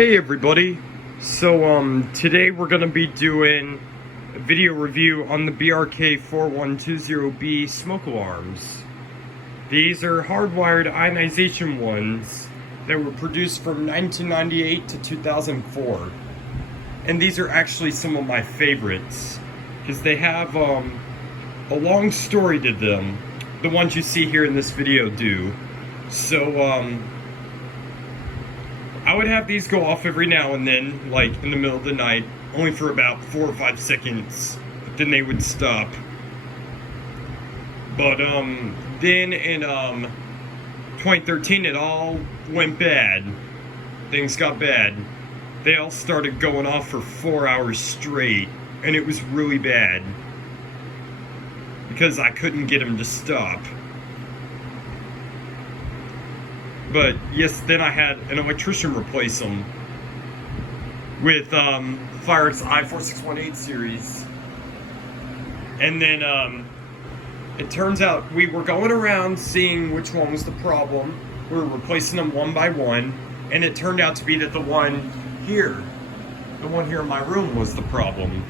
Hey everybody, so today we're going to be doing a video review on the BRK 4120B smoke alarms. These are hardwired ionization ones that were produced from 1998 to 2004. And these are actually some of my favorites because they have a long story to them. The ones you see here in this video do. So I would have these go off every now and then, like in the middle of the night, only for about 4 or 5 seconds, but then they would stop. But then in 2013 it all went bad. Things got bad. They all started going off for 4 hours straight, and it was really bad because I couldn't get them to stop. But yes, then I had an electrician replace them with Fire's I4618 series. And then it turns out we were going around seeing which one was the problem. We were replacing them one by one, and it turned out to be that the one here in my room was the problem.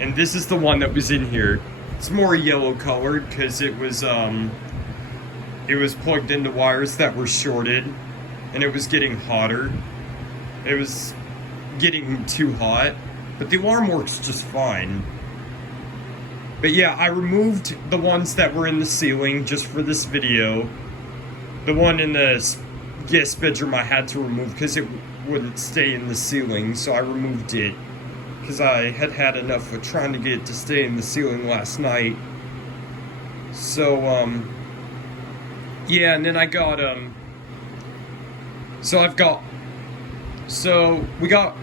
And this is the one that was in here. It's more yellow colored because it was plugged into wires that were shorted, and it was getting hotter. It was getting too hot, but the alarm works just fine. But yeah, I removed the ones that were in the ceiling just for this video. The one in the guest bedroom I had to remove because it wouldn't stay in the ceiling, so I removed it because I had had enough of trying to get it to stay in the ceiling last night. So yeah, and then I got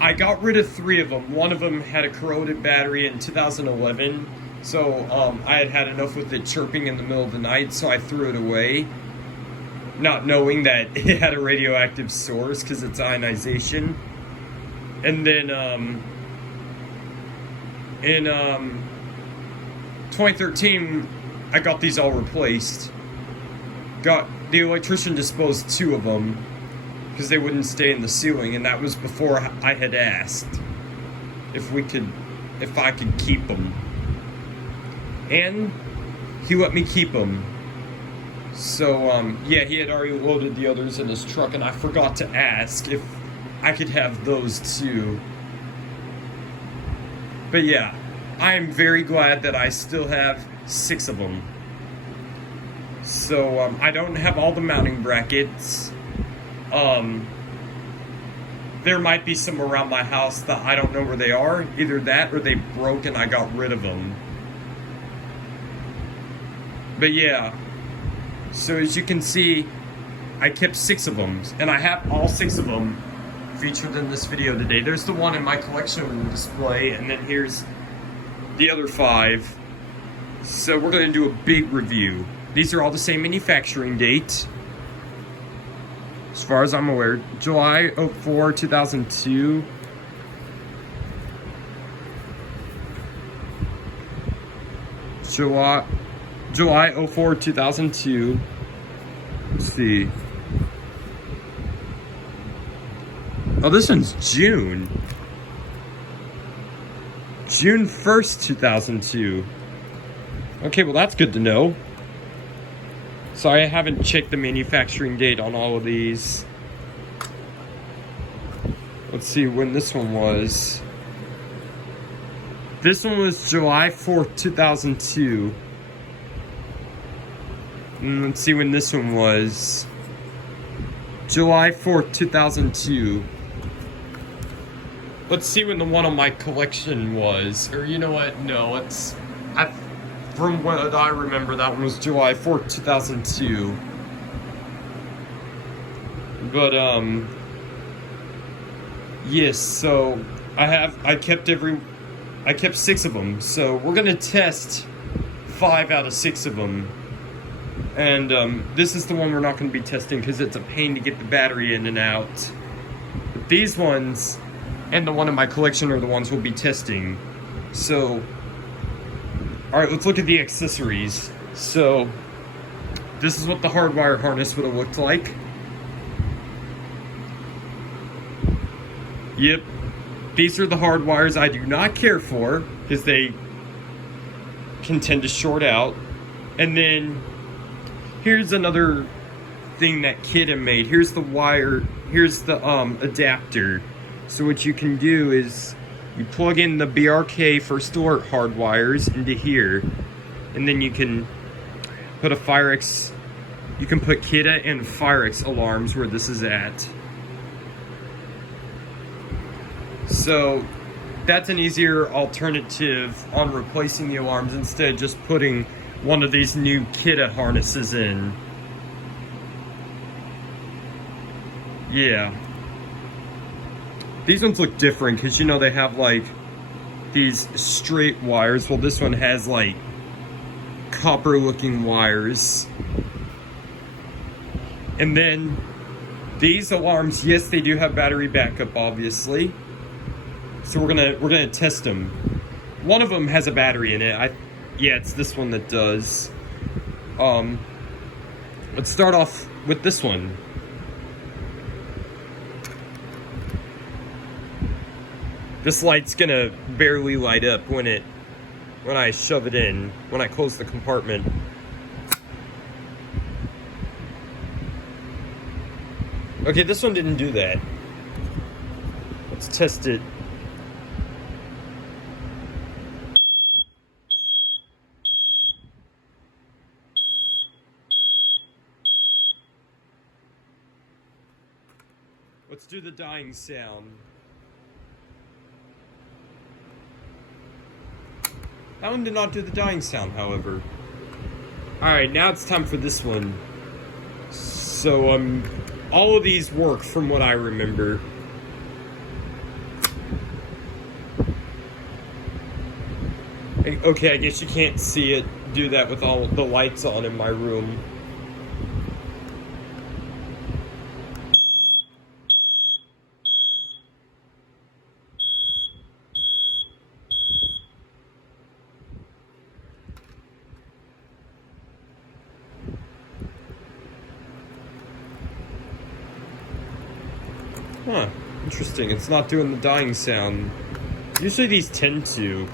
I got rid of 3 of them. One of them had a corroded battery in 2011, so I had enough with it chirping in the middle of the night, so I threw it away, not knowing that it had a radioactive source because it's ionization. And then in 2013 I got these all replaced. The electrician disposed 2 of them because they wouldn't stay in the ceiling, and that was before I had asked if I could keep them. And he let me keep them. So yeah, he had already loaded the others in his truck, and I forgot to ask if I could have those too. But yeah, I am very glad that I still have 6 of them. So I don't have all the mounting brackets. There might be some around my house that I don't know where they are. Either that or they broke and I got rid of them. But yeah, so as you can see, I kept 6 of them, and I have all 6 of them featured in this video today. There's the one in my collection display, and then here's the other 5. So we're going to do a big review. These are all the same manufacturing date, as far as I'm aware. July 04, 2002. July 04, 2002. Let's see. Oh, this one's June 1st, 2002. Okay, well that's good to know. Sorry, I haven't checked the manufacturing date on all of these. Let's see when this one was. This one was July 4th, 2002. And let's see when this one was. July 4th, 2002. Let's see when the one on my collection was. Or you know what? No, from what I remember, that one was July 4th, 2002. But yes, so I kept 6 of them. So we're gonna test 5 out of 6 of them. And this is the one we're not gonna be testing because it's a pain to get the battery in and out. But these ones and the one in my collection are the ones we'll be testing. So alright, let's look at the accessories. So this is what the hardwire harness would have looked like. Yep. These are the hard wires I do not care for, because they can tend to short out. And then here's another thing that Kidda made. Here's the wire, here's the adapter. So what you can do is you plug in the BRK First Alert hard wires into here, and then you can put a FireX, you can put Kidda and FireX alarms where this is at. So that's an easier alternative on replacing the alarms instead of just putting one of these new Kidda harnesses in. Yeah. These ones look different because, you know, they have like these straight wires. Well, this one has like copper looking wires. And then these alarms, yes, they do have battery backup, obviously. So we're gonna test them. One of them has a battery in it. Yeah, it's this one that does. Let's start off with this one. This light's gonna barely light up when I shove it in, when I close the compartment. Okay, this one didn't do that. Let's test it. Let's do the dying sound. That one did not do the dying sound, however. Alright, now it's time for this one. So, all of these work from what I remember. Okay, I guess you can't see it do that with all the lights on in my room. Huh, interesting. It's not doing the dying sound. Usually these tend to.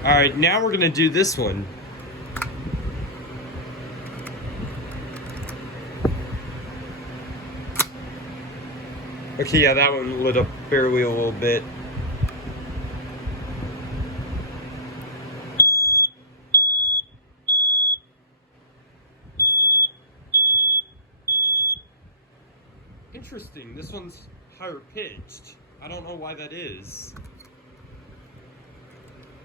Alright, now we're gonna do this one. Okay, yeah, that one lit up barely a little bit. Interesting, this one's higher pitched. I don't know why that is.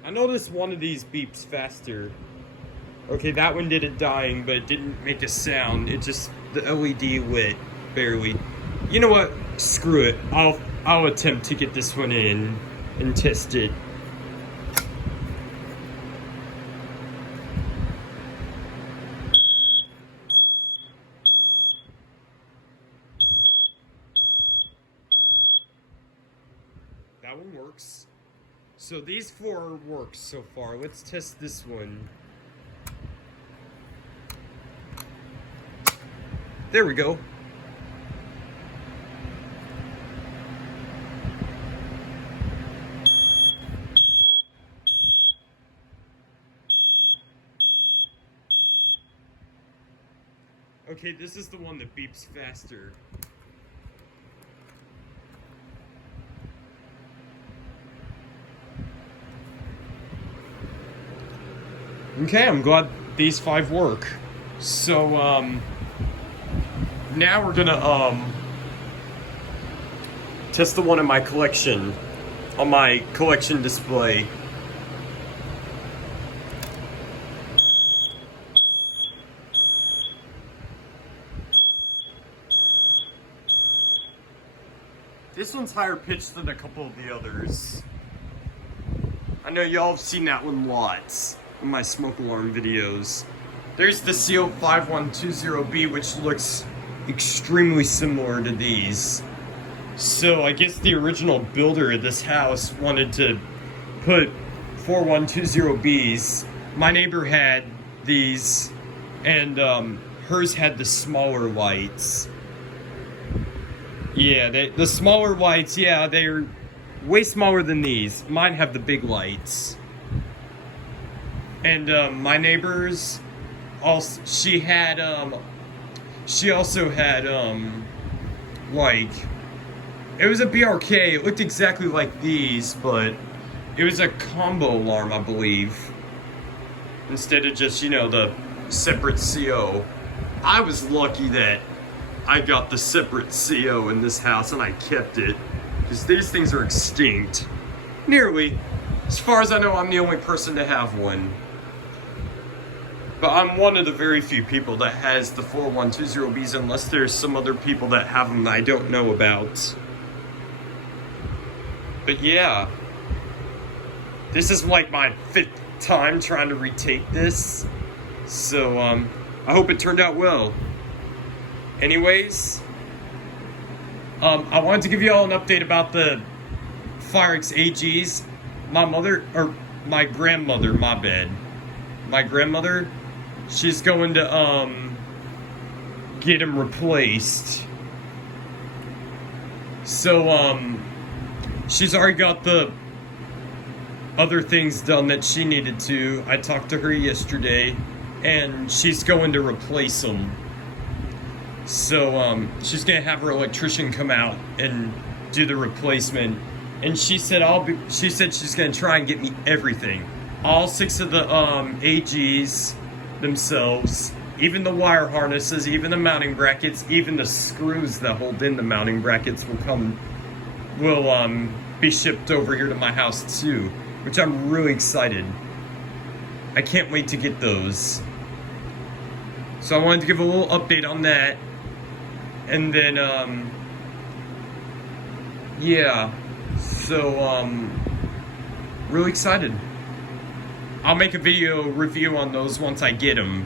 I noticed one of these beeps faster. Okay, that one did it dying, but it didn't make a sound. It just, the LED lit barely. You know what? Screw it. I'll attempt to get this one in and test it. That one works. So these four work so far. Let's test this one. There we go. Okay, this is the one that beeps faster. Okay, I'm glad these 5 work. So, now we're gonna, test the one in my collection, on my collection display. This one's higher pitched than a couple of the others. I know y'all have seen that one lots in my smoke alarm videos. There's the CO5120B, which looks extremely similar to these. So I guess the original builder of this house wanted to put 4120Bs. My neighbor had these, and hers had the smaller lights. Yeah, the smaller lights, yeah, they're way smaller than these. Mine have the big lights. And my neighbors, also, she also had, like, it was a BRK. It looked exactly like these, but it was a combo alarm, I believe. Instead of just, you know, the separate CO. I was lucky that I got the separate CO in this house and I kept it. Because these things are extinct. Nearly. As far as I know, I'm the only person to have one. But I'm one of the very few people that has the 4120Bs, unless there's some other people that have them that I don't know about. But yeah. This is like my 5th time trying to retake this. So, I hope it turned out well. Anyways, I wanted to give you all an update about the Firex AGs. My grandmother, my bad. My grandmother, she's going to, get them replaced. So, she's already got the other things done that she needed to. I talked to her yesterday, and she's going to replace them. So, she's gonna have her electrician come out and do the replacement. And she said she's gonna try and get me everything. All 6 of the, AGs themselves, even the wire harnesses, even the mounting brackets, even the screws that hold in the mounting brackets will be shipped over here to my house too, which I'm really excited. I can't wait to get those. So I wanted to give a little update on that. And then, yeah, so, really excited. I'll make a video review on those once I get them,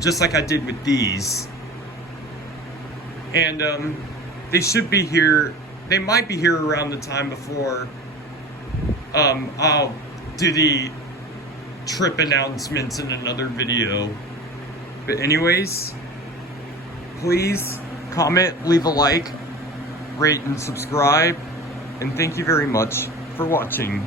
just like I did with these. And, they should be here, they might be here around the time before, I'll do the trip announcements in another video. But anyways, please comment, leave a like, rate and subscribe, and thank you very much for watching.